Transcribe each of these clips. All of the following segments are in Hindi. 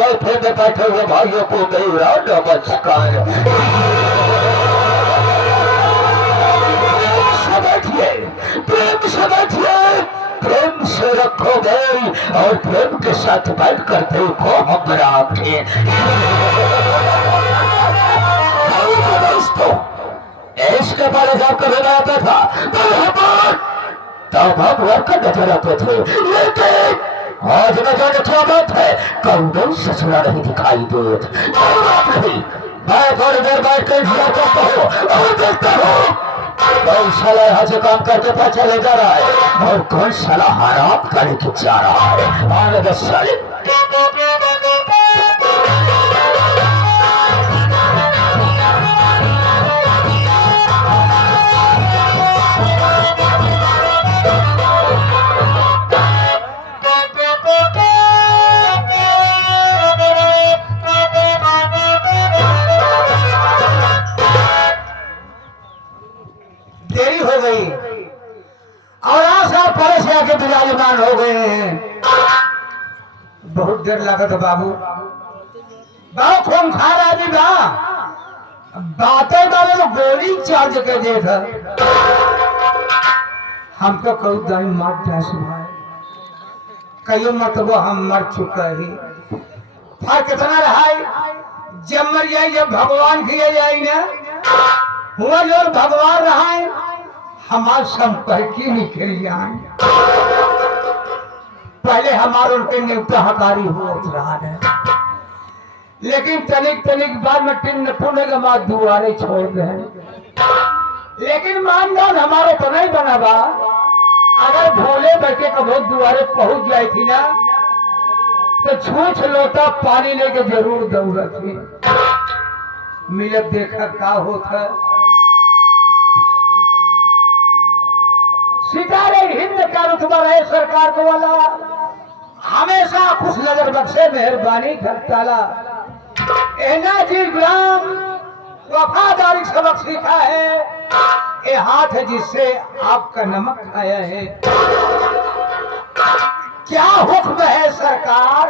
बैठे में बैठे हुए भाइयों को मेरा नमस्कार। बैठिए, प्रेम से बैठिए, प्रेम से रखो गई और प्रेम के साथ बैठ कर देखो हमरा के दोस्तों। इसके बारे में कभी आता था तब हम वर्कर नजर आते थे, लेकिन आज में जो क्या बात है कौन ससुरा नहीं दिखाई देत। नहीं, मैं थोड़ी देर बैठ कर दिया करता हूँ और देखता हूँ कौन साला यहाँ से काम करके पता चले जा रहा है और कौन साला हराम करके जा रहा है। आने 10 साल और आज आप परे से आके विराजमान हो गए हैं। बहुत देर लागत बाबू, बहुत खून खा रहा भी बा बातें बारे तो गोली चार्ज के देख हमको कऊ दाई मत डस भाई कई मतबो हम मर चुका ही फर्क कितना रहा जब मर जाए जब भगवान किए जाए ना हुआ जो भगवान रहा है हमारे संपर्क निकल जाए। पहले हमारे उनके न्यूता हकारी हो रहा है, लेकिन तनिक तनिक बाद में टिन पुण्य के बाद दुआरे छोड़ दे। लेकिन मानदान हमारे तो नहीं बना बा। अगर भोले बैठे कभी दुआरे पहुंच जाए थी ना तो छूछ लोटा पानी लेके जरूर दौड़ा थी। मिलत देखा क्या होता सितारे हिंद का रुतबा रहे सरकार को वाला हमेशा खुश नजर बख्शे मेहरबानी करताला। एना जी ग्राम वफादारी सबक सीखा है। ये हाथ है जिससे आपका नमक खाया है। क्या हुक्म है सरकार?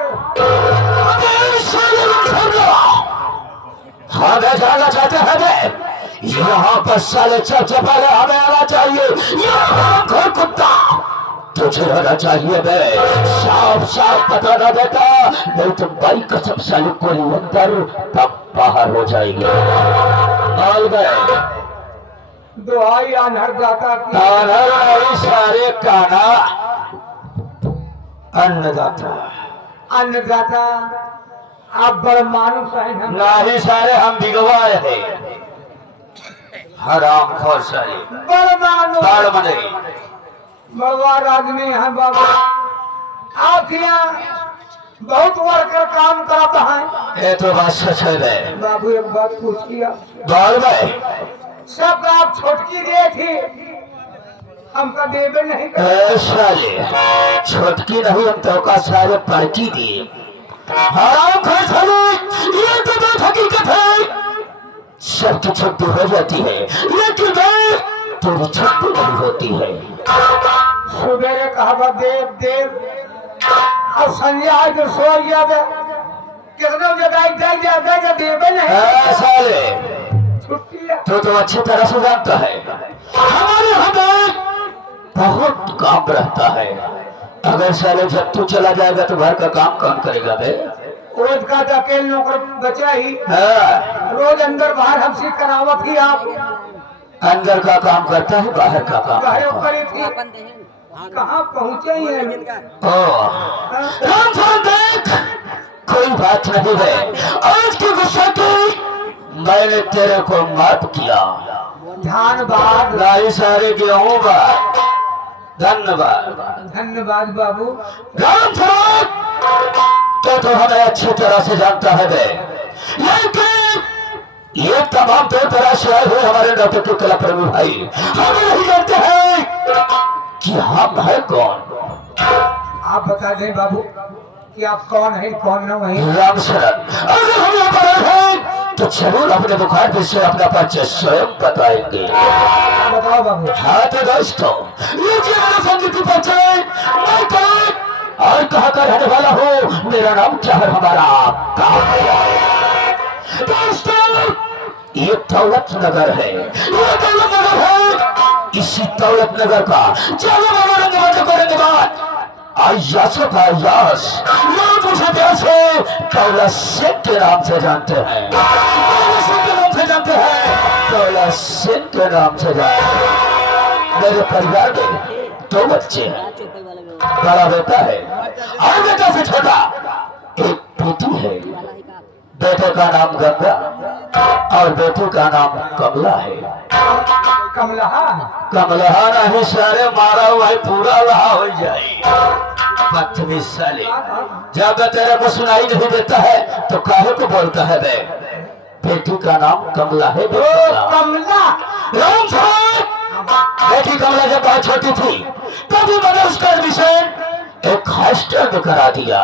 हमें जाना चाहते हैं यहाँ पर साले चर्चा पहले हमें आना चाहिए। यहाँ कुत्ता तुझे रहना चाहिए। मैं साफ साफ बताना देता नहीं तो भाई कसम साले कोई अंदर तब बाहर हो जाएगी। बोल गए दुआई अन्नदाता की सारे काना अन्नदाता अन्नदाता आप बड़ मानुस है नहीं सारे हम बिगवाए हैं हराम खोर सारे बड़ भगवान आदमी है बाबा। आप यहाँ बहुत वर्कर काम करता है। ये तो बात सच है बाबू। एक बात पूछिए बाल भाई सब आप छोटकी दिए थी हमका देवे नहीं सारे छोटकी नहीं हम तो का सारे पार्टी दिए। हराम खोर सारे ये तो बात हकीकत है। सबकी छुट्टी हो जाती है लेकिन तेरी छुट्टी नहीं होती है। सुबेरे कहा देव देव और संजय आज सो गया कितने जगह देवे नहीं साले छुट्टी तो अच्छी तरह से जानता है हमारे यहाँ बहुत काम रहता है। अगर साले जब तू चला जाएगा तो घर का काम कौन करेगा बे? रोज का तो अकेले नौकर बचा ही रोज अंदर बाहर हमसे करावत ही आप अंदर का काम करता है बाहर का काम करी थी कहाँ पहुँचे ही है देख कोई बात नहीं है। आज के गुस्सा की मैंने तेरे को माफ किया। धन्यवाद लाई सारे गेहूँगा धन्यवाद धन्यवाद बाबू तो हमें अच्छी तरह से जानता है बे। लेकिन ये तमाम दो तरह से आए हुए हमारे डॉक्टर के कला प्रभु भाई हम नहीं जानते हैं कि हम है कौन। आप बता दें बाबू कि आप कौन है कौन न है। राम शरण अगर हम यहाँ पर आए हैं तो जरूर अपने बुखार विषय अपना परिचय स्वयं बताएंगे। बताओ बाबू। हाँ तो दोस्तों लीजिए मेरा संगीत परिचय मैं कौन और कहाँ का रहने वाला हूँ मेरा नाम क्या है हमारा दोस्तों ये दौलत नगर है। ये दौलत नगर है। इसी दौलत नगर का चलो मनोरंजन करेंगे बात आयास लोग मुझे प्यार से दौलत सिंह के नाम से जानते हैं। दौलत सिंह के नाम से जानते हैं। दौलत सिंह के नाम से जानते हैं। मेरे परिवार में दो बच्चे हैं। बड़ा बेटा है और बेटा से छोटा एक बेटी है। बेटे का नाम गंगा और बेटी का नाम कमला है। कमलहा नहीं सारे मारा हुआ है पूरा रहा हो जाए। बदतमीज साले जब तेरे को सुनाई नहीं देता है तो काहे को बोलता है बे? बेटी का नाम कमला है। कमला राम साहब बेटी कमला जब बहुत छोटी थी तभी मैंने उसका एडमिशन एक हॉस्टल में करा दिया।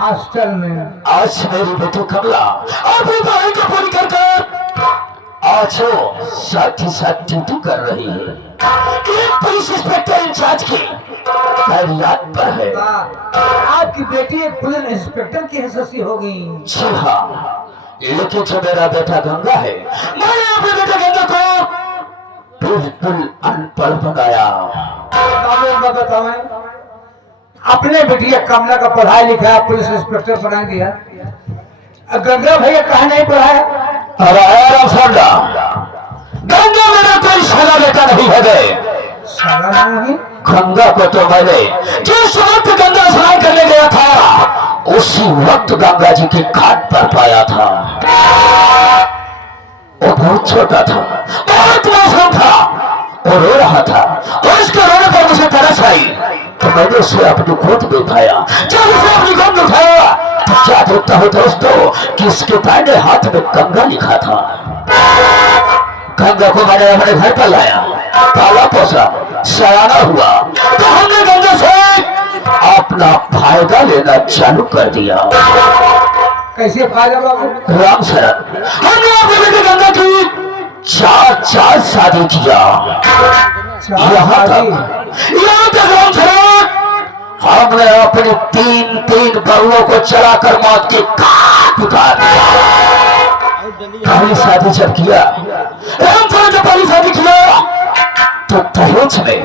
हॉस्टल में आज मेरी बेटी कमला अभी पढ़ाई को पूरी कर आज वो साथ ही साथ ड्यूटी कर रही है। एक पुलिस इंस्पेक्टर इंचार्ज की तैनात पर है। आपकी बेटी एक पुलिस इंस्पेक्टर की हैसियत हो गई। जी हाँ लेकिन जो मेरा बेटा गंगा है मैंने अपने बेटे गंगा को बिल्कुल अनपढ़ बनाया। बताओ अपने बेटिया कमला का पढ़ाई लिखा पुलिस इंस्पेक्टर बना दिया। गंगा भैया कहा नहीं पढ़ाया। गंगा मेरा कोई साला बेटा नहीं है गए। गंगा को तो मैंने जिस वक्त गंगा स्नान करने गया था उसी वक्त गंगा जी के घाट पर पाया था। वो बहुत छोटा था बहुत मासूम था वो रो रहा था और उसके रोने पर मुझे तरस आई तो मैंने उसे अपनी गोद में उठाया। जब उसे अपनी गोद में उठाया तो क्या देखता हूँ दोस्तों कि इसके दाहिने हाथ में गंगा लिखा था। गंगा को मैंने अपने घर पर लाया पाला पोसा सयाना हुआ तो हमने गंगा से अपना फायदा लेना चालू कर दिया। कैसे फायदा बाबू? राम शरण हमने अपने बेटे गंगा की चार शादी किया। यहाँ तक राम शरण हमने अपने तीन बरुओं को चलाकर मौत के घाट उतार दिया। पहली शादी जब किया राम शरण जब पहली शादी किया तो दहेज में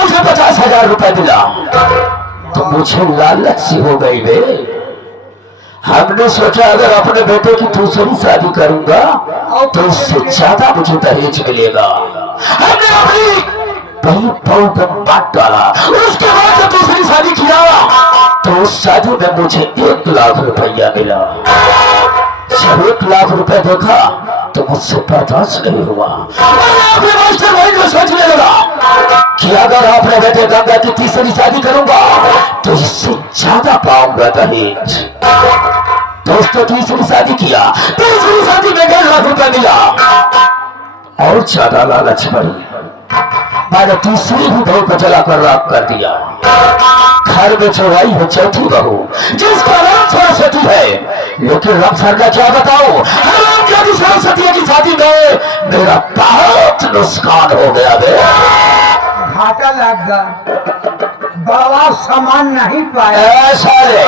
मुझे 50,000 रुपए मिला तो मुझे लालच सी हो गई वे। हमने सोचा अगर अपने बेटे की दूसरी शादी करूंगा तो इससे ज्यादा मुझे दहेज मिलेगा। हमने अपनी बहू को बांट डाला। उसके बाद जब दूसरी शादी किया तो उस शादी में मुझे 1 लाख रुपया मिला। जब 1 लाख रुपए देखा तो मुझसे बर्दाश्त नहीं हुआ। मैंने अपने मास्टर भाई को सोचने लगा कि अगर अपने बेटे गंगा की तीसरी शादी करूंगा तो इससे ज्यादा पाऊंगा दहेज। दोस्तों तीसरी शादी किया। तीसरी शादी में 1.5 लाख रुपए मिला और ज्यादा लालच बढ़ी। मैंने तीसरी भी बहू को जलाकर राख कर दिया। घर में जो आई है चौथी बहू, जिसका नाम सरस्वती है, लेकिन रमसर का क्या बताओ, सरस्वती की शादी में मेरा बहुत नुकसान हो गया बे। घाटा लग गया, बाबा सामान नहीं पाया। ऐसा है,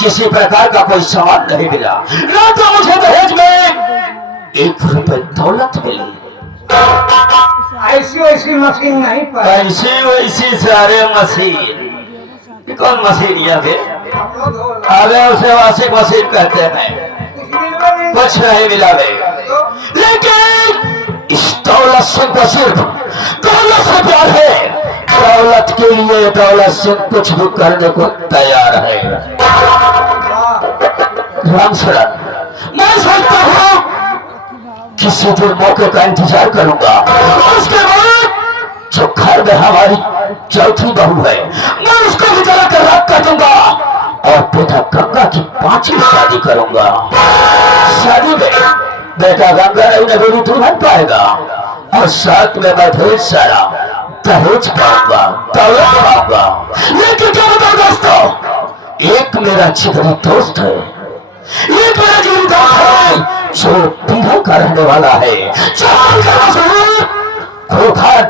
किसी प्रकार का कोई सामान नहीं मिला, ना तो मुझे दहेज में 1 रुपए दौलत मिली, ऐसी वैसी मशीन नहीं पाया। ऐसी वैसी सारे मशीन। ये कौन मशीन है बे? अबे उसे वाशिंग मशीन कहते हैं। कुछ नहीं मिला बे, लेकिन इस दौलत सिंह को सिर्फ दौलत से प्यार है। दौलत के लिए दौलत सिंह कुछ भी करने को तैयार है। रामशरण, मैं सोचता हूँ किसी दिन मौके का इंतजार करूंगा, उसके बाद जो घर में हमारी चौथी बहू है, मैं उसको भी जला कर राख कर दूंगा और बेटा गंगा की 5वीं शादी करूंगा। शादी में बेटा गंगा नहीं मेरी दुल्हन पाएगा और साथ में मैं ढेर सारा दहेज पाऊंगा, दौलत पाऊंगा। लेकिन क्या बताओ दोस्तों, एक मेरा जिगरी दोस्त है, एक मेरा जिगरी दोस्त है जो पीढ़ा का रहने वाला है,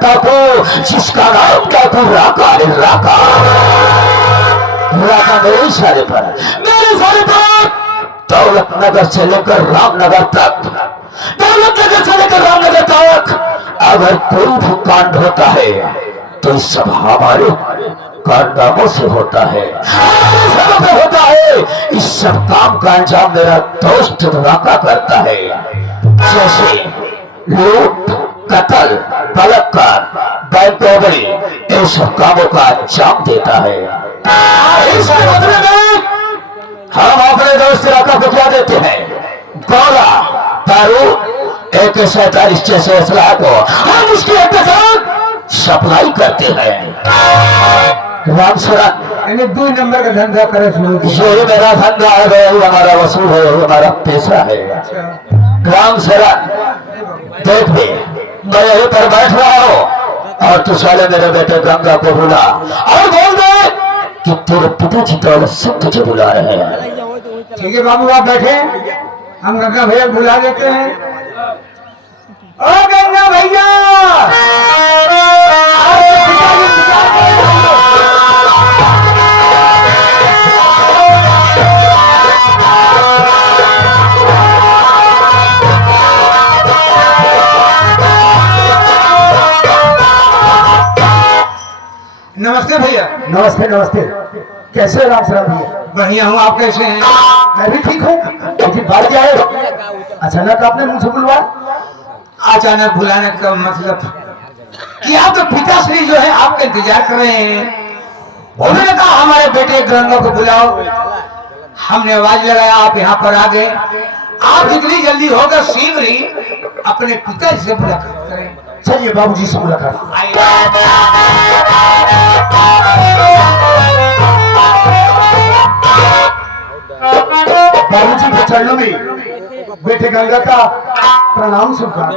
डाकू, जिसका नाम डाकू राका है। राका मेरे इशारे पर दौलत नगर से लेकर रामनगर तक, दौलत नगर से लेकर रामनगर तक अगर कोई भी कांड होता है तो इस सब हमारे कारनामों से होता है, होता है। इस सब काम का अंजाम मेरा दोस्त राका करता है, जैसे लूट, कत्ल, बलात्कार, बैंक रॉबरी, इन सब कामों का अंजाम देता है। इसके बदले में हम अपने दोस्त राका को क्या देते हैं? गोला, दारू, AK-47 जैसे असलाह को हम उसकी सप्लाई करते हैं। रामशरण, यानी 2 नंबर का धंधा करे। यही मेरा धंधा है, यही हमारा वसूल है, यही हमारा पैसा है। रामशरण, देख भी मैं यहीं पर बैठ रहा हूँ और तू साले मेरे बेटे गंगा को बुला और बोल दे कि तेरे पिताजी दौलत सिंह तुझे बुला रहे हैं। ठीक है बाबू, आप बैठे, हम गंगा भैया बुला देते हैं। ओ गंगा भैया, नमस्ते भैया। नमस्ते नमस्ते, कैसे हो रामशरण भैया? बढ़िया हूँ, आप कैसे हैं? मैं भी ठीक हूँ। मुझे बात क्या है, अचानक आपने मुझसे बुलवा? अचानक बुलाने का मतलब कि आप तो पिताश्री जो है आपका इंतजार कर रहे हैं। उन्होंने कहा हमारे बेटे गंगा को बुलाओ, हमने आवाज लगाया, आप यहाँ पर आ गए। आप जितनी जल्दी होगा शीघ्र ही अपने पिताजी से मुलाकात करें। चलिए बाबूजी से मुलाकात। बाबूजी के चरणों में बेटे गंगा का प्रणाम स्वीकार।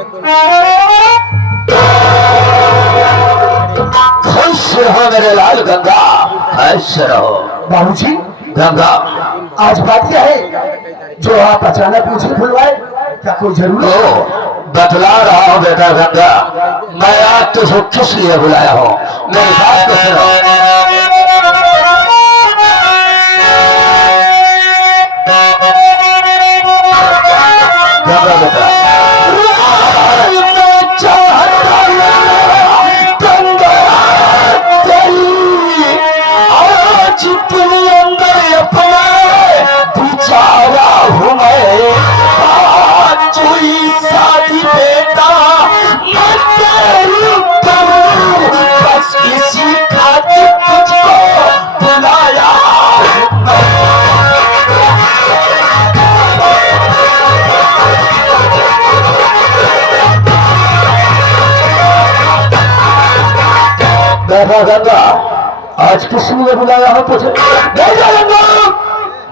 खुश रहो मेरे लाल गंगा, खुश रहो। बाबूजी, गंगा, आज बात क्या है जो आप अचानक मुझे बुलवाए? क्या कोई जरूरत तो है? बतला रहा हूँ बेटा गंगा, मैं आज तुझे किस लिए बुलाया हूँ, मेरी बात को सुनो। गंगा बेटा, आज तेरे अंदर अपना बिचारा हूँ मैं, शादी बेटा मैं तेरी करूं, बस इसी खातिर तुझको बुलाया। गंगा, आज किस लिए बुलाया हो तुझे? गंगा,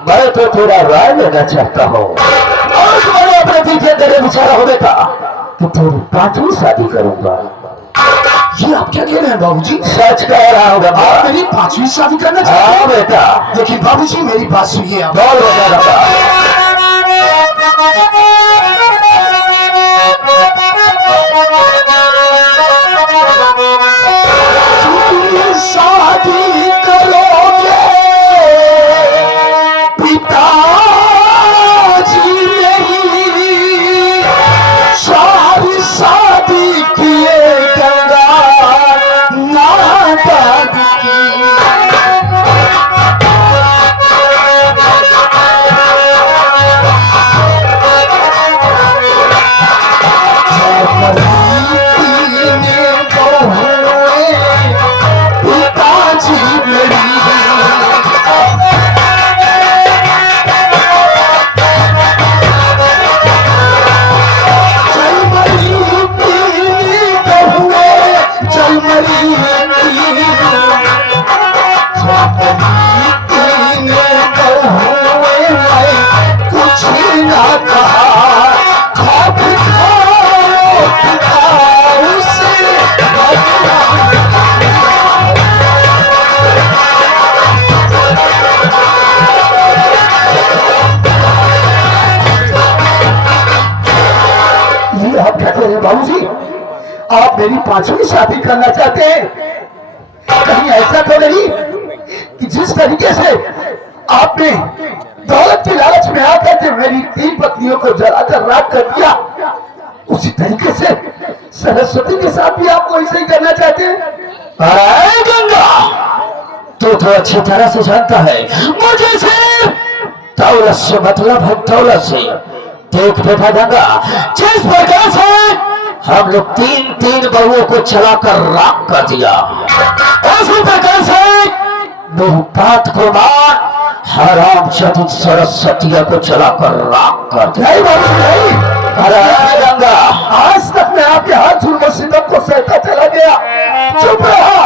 मैं तो तेरा राय लेना चाहता हूँ और मैंने अपने पीछे तेरे विचार हो बेटा कि तेरी 5वीं शादी करूंगा। ये आप क्या कह रहे हैं बाबूजी? सच कह रहा हूँ गंगा। आप मेरी 5वीं शादी करना चाहते हाँ हैं? बेटा। देखिए बाबूजी मेरी बात सुनिए आप। बोल बेटा गंगा। शादी करोगे पिताजी मेरी, सारी शादी किए गंगा माता की। पिताजी मेरी, कुछ ना कहा, खाओ उसे ये आप क्या कह रहे हैं बाबूजी? आप मेरी 5वीं शादी करना चाहते हैं? कहीं ऐसा तो नहीं कि जिस तरीके से आपने दौलत की लालच में आकर के मेरी 3 पत्नियों को जलाकर राख कर दिया, उसी तरीके से सरस्वती के साथ भी आपको ऐसे ही करना चाहते हैं? अरे गंगा, तू तो अच्छी तरह से जानता है मुझे सिर्फ दौलत से मतलब है, दौलत से। देख बेटा गंगा, जिस प्रकार से हम लोग 3 बहुओं को चलाकर राख कर दिया, उसी प्रकार से मेरी बात को मान, हराम चतुर सरस्वतिया को चलाकर राख कर दिया। नहीं बाबूजी नहीं। अरे गंगा, आज तक मैं आपके हाथ जुल्म सितम को सहता चला गया, चुप रहा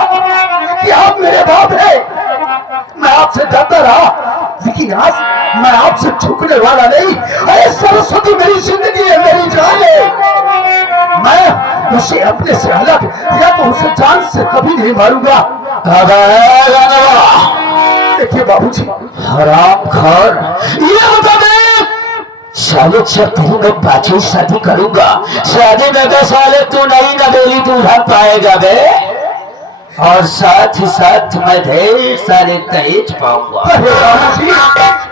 कि आप मेरे बाप हैं। मैं आपसे डरता रहा, लेकिन आज मैं आपसे झुकने वाला नहीं। अरे सरस्वती मेरी जिंदगी है, मेरी जान है। मैं उसे अपने से अलग या तो उसे जान से कभी नहीं मारूंगा। अरे गंगा, देखिए बाबूजी, हराम खोर, ये बता दे, साले जब तेरी मैं 5वीं शादी करूंगा, शादी में तो साले तू नहीं नवेली दुल्हन पाएगा बे, और साथ ही साथ मैं ढेर सारे दहेज पाऊंगा। अरे बाबूजी,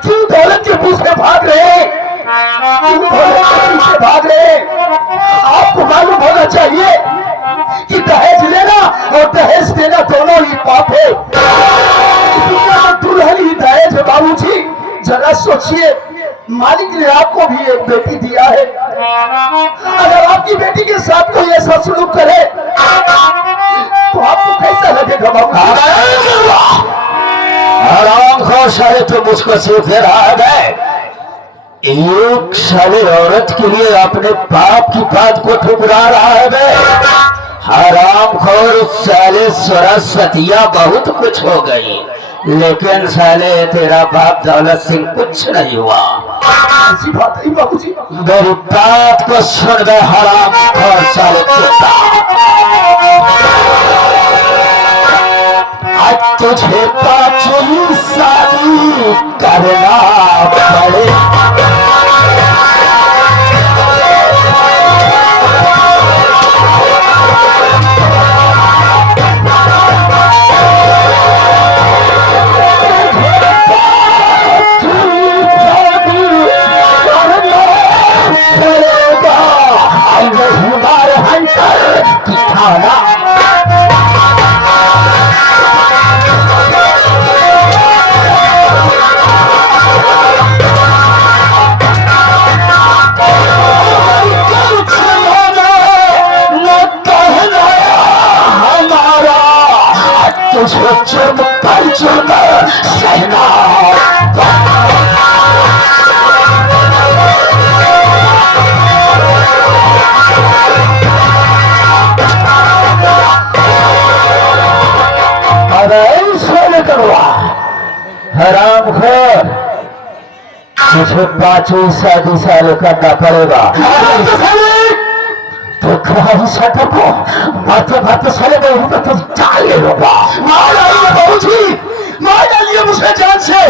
क्यों दौलत के पीछे भाग रहे? क्यों दौलत के पीछे भाग रहे? आपको मालूम होना चाहिए कि दहेज लेना और दहेज देना दोनों ही पाप है। दुल्हन ही दहेज है बाबूजी। जरा सोचिए, मालिक ने आपको भी एक बेटी दिया है, अगर आपकी बेटी के साथ कोई ऐसा सलूक करे तो आपको कैसा लगेगा बाबूजी? हराम खोर, साले तो मुझको सिर्फ दे रहा है बे, एक साले औरत के लिए अपने बाप की बात को ठुकरा रहा है बे। हराम खोर साले, सरस्वतिया बहुत कुछ हो गई, लेकिन साले तेरा बाप दौलत सिंह कुछ नहीं हुआ। ऐसी बात नहीं बाबूजी। मेरी बात को सुन गए हराम खोर साले कुत्ता, आज तुझे 5वीं शादी करना पड़ेगा। जुर्म पर जुर्म सहना। अरे ऐसा करवा हराम खोर, तुझे 5वीं शादी साल करना पड़ेगा। तो खराब साटो को माथे माथे साले को तो जान ले लूंगा। मार डालिए बाबूजी, मार डालिए मुझे जान से,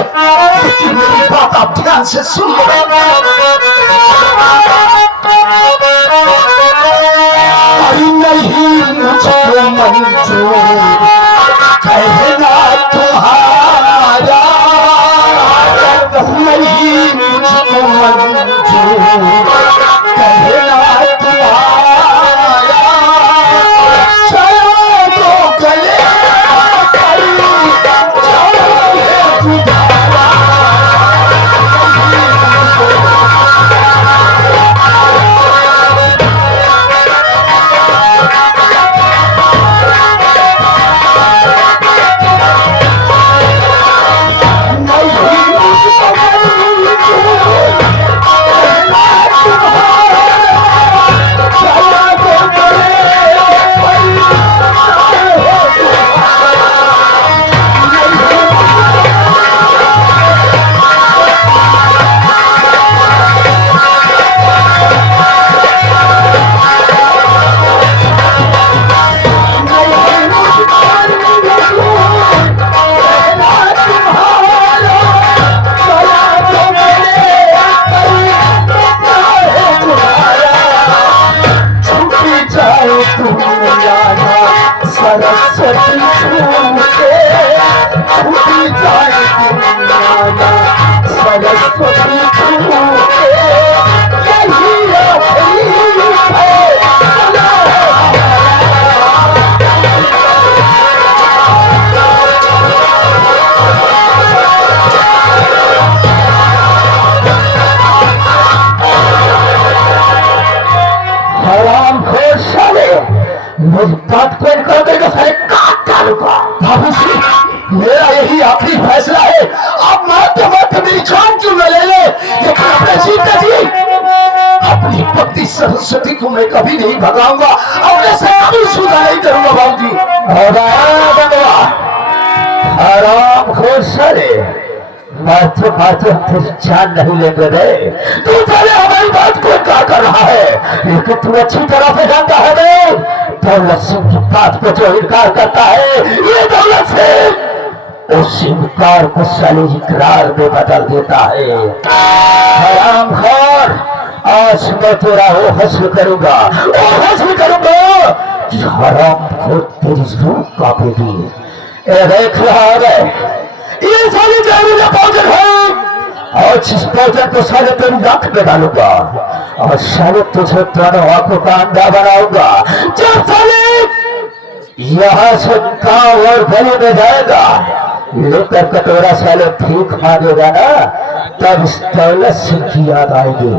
लेकिन मेरी बात आप ध्यान से सुन लो। अरे नहीं मुझको मंजूर कहना तुम्हारा, नहीं मुझको मंजूर कहना तुम्हारा, चलो तो गले सरस्वती छूटे छूटी जाए दुनिया, सरस्वती छूटे यही आखिरी है। हराम खोर साले, मुझ बात को इनकार करके सारे काट डालूंगा। बाबूजी, मेरा यही आखिरी फैसला है, आप मारते मारते मेरी जान क्यों न ले ले, लेकिन अपने जीते जी अपनी पत्नी सरस्वती को मैं कभी नहीं भगाऊंगा, अपने से कभी सुधा नहीं करूंगा। बाबूजी हराम खोर साले, मारते मारते तुझ जान नहीं लेंगे रे। तू पहले हमारी बात को इनकार कर रहा है, लेकिन तू अच्छी तरह से जानता है रे, दौलत सिंह की बात को जो इनकार करता है, ये दौलत से उस इनकार को साले इकरार में बदल देता है। हराम खोर, आज मैं तेरा वो हस्ल करूंगा कि हराम खोर तेरी रूह कांपेगी। ए देख रहा है, ये साले जाने का पौधर है, और जिस पौधर को साले तेरी नाक में डालूंगा और साले तुझे दोनों आंखों का अंधा बनाऊंगा। जब साले यहाँ से गांव और गली में जाएगा, लेकर कटोरा साले भीख मांगेगा ना, तब इस दौलत सिंह की याद आएगी।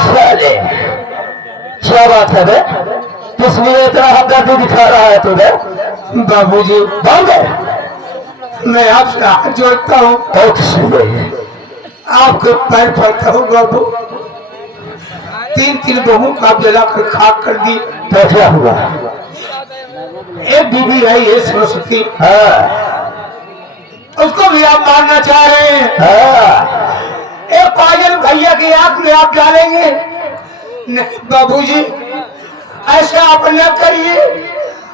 साले क्या बात है बे, किस लिए इतना हमदर्दी दिखा रहा है तुझे? बाबूजी, बोल, मैं आपसे हाथ जोड़ता हूँ, आपके पैर पड़ता हूँ बाबू। 3 बहू का जलाकर खाक कर दी। तो क्या हुआ? एक बीबी है ये सरस्वती, हाँ, उसको भी आप मारना चाह रहे हैं। हाँ, एक पागल भैया की आंख में आप डालेंगे? नहीं बाबूजी, ऐसा आप न करिए।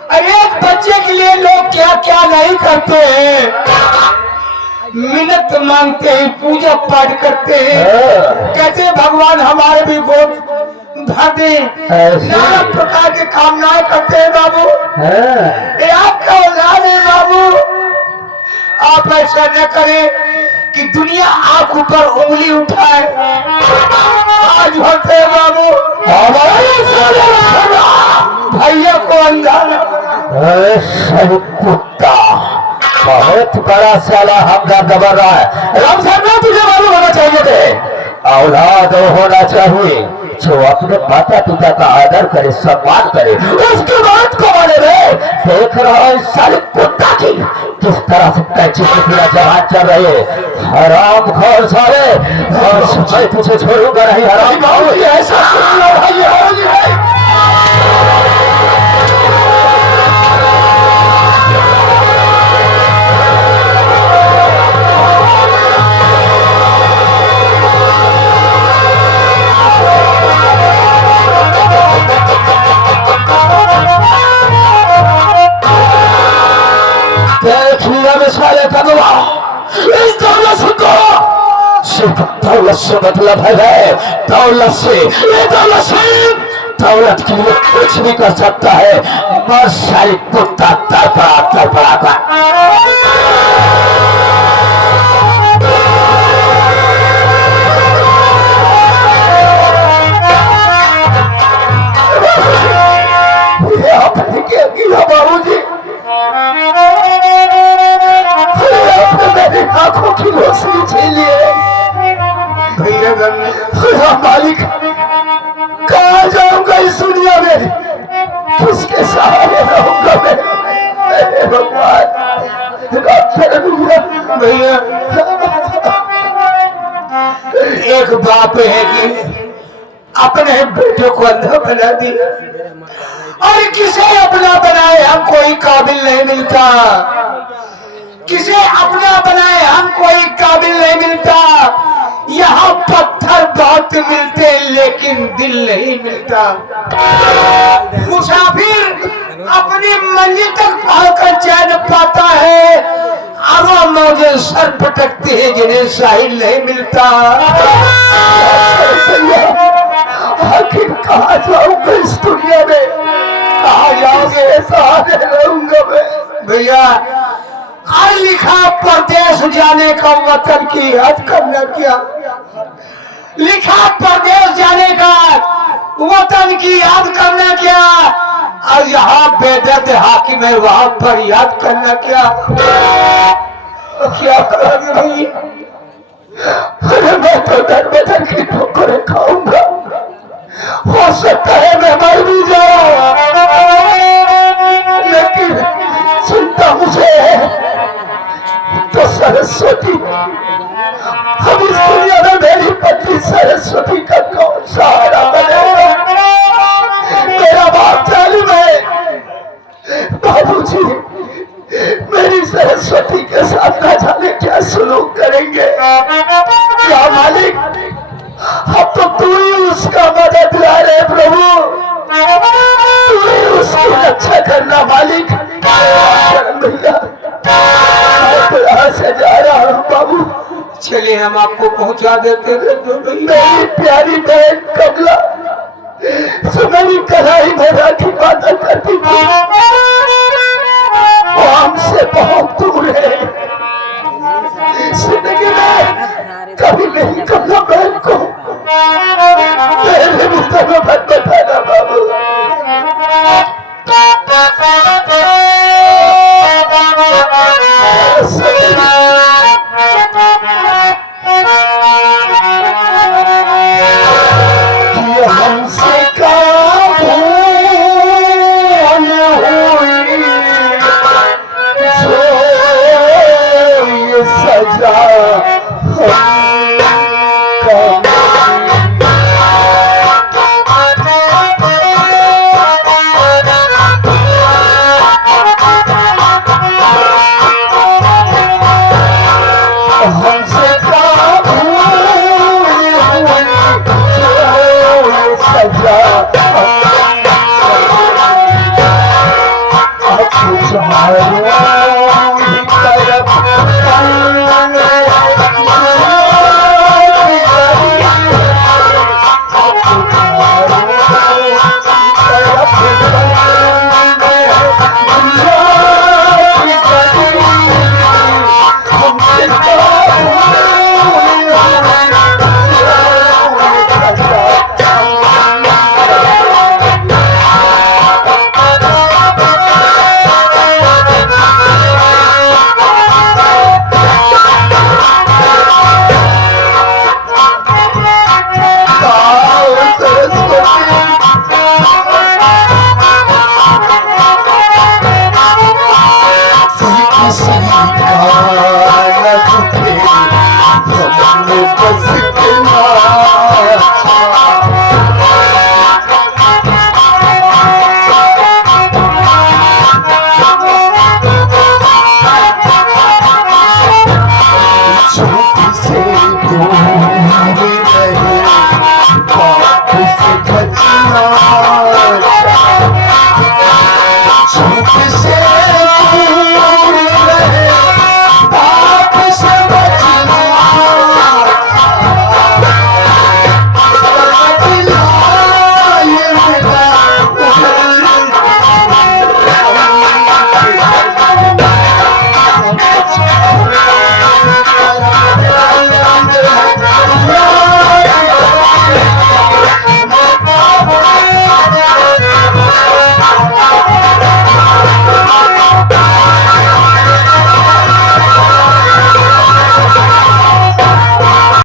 अरे एक बच्चे के लिए लोग क्या क्या नहीं करते हैं, मिन्नत मांगते हैं, पूजा पाठ करते हैं, कहते हैं भगवान हमारे भी गोद भर दे, नाना प्रकार के कामनाएं करते हैं बाबू। ये आपका औलाद है बाबू, आप ऐसा न करें कि दुनिया आप ऊपर उंगली उठाए। आज होते हैं बाबू, भैया को अंधा सही कुत्ता, बहुत बड़ा साला हमदर्द दबा रहा है। राम साहब, तुझे मालूम होना चाहिए थे, औलाद होना चाहिए जो अपने माता पिता का आदर करे, सम्मान करे, उसके बाद को माने रे। देख रहा है साले कुत्ता की किस तरह से कैची की पूरा जहान चल रही है। हराम खोर साले, और मैं तुझे छोड़ूंगा नहीं। हराम ऐसा से मतलब है दौलत से। ये दौलत से, दौलत के लिए कुछ भी कर सकता है। मर सारी कुत्ता तड़पड़ा कर। आपने क्या किया बाबूजी? आपने मेरी आंखों की रोशनी छीन ली है। भैया मालिक, कहाँ जाऊंगा इस दुनिया में? किसके सहारे रहूंगा मैं? भगवान भैया एक बाप है कि अपने बेटे को अंधा बना दिया और किसे अपना बनाए हम कोई काबिल नहीं मिलता। किसे अपना बनाए हम कोई काबिल नहीं मिलता। यहाँ पत्थर बहुत मिलते लेकिन दिल नहीं मिलता। मुसाफिर अपनी मंजिल तक पहुंचकर चैन पाता है, अब मौजे सर पटकते हैं जिन्हें साहिल नहीं मिलता। आखिर कहाँ जाऊंगा इस दुनिया में? कहाँ जाओगे? सहारे रहूंगा मैं। भैया हर लिखा परदेश जाने का वतन की याद करना क्या? लिखा परदेश जाने का वतन की याद करना क्या? और यहाँ बेदर्द हाकिम है वहां पर याद करना क्या? क्या करोगे भाई? अरे मैं तो दर बदर की ठोकरें खाऊंगा। हो सकता है मैं मर भी जाऊं, लेकिन चिंता मुझे है तो सरस्वती। हम इस दुनिया में मेरी पत्नी सरस्वती का कौन सहारा बनेगा? मेरा बाप जालिम है। बाबूजी मेरी सरस्वती के साथ न जाने क्या सुलूक करेंगे। क्या मालिक, अब तो तू ही उसका मददगार है प्रभु। तू ही उसकी रक्षा करना मालिक। भैया मैं तो यहाँ से जा रहा हूँ बाबू। चलिए हम आपको पहुंचा देते हैं। मेरी प्यारी बहन कमला जो मेरी कलाई में राखी बांधा करती थी, वो हमसे बहुत दूर है। जिंदगी में कभी नहीं कमला बहन को मेरे मुझे में बता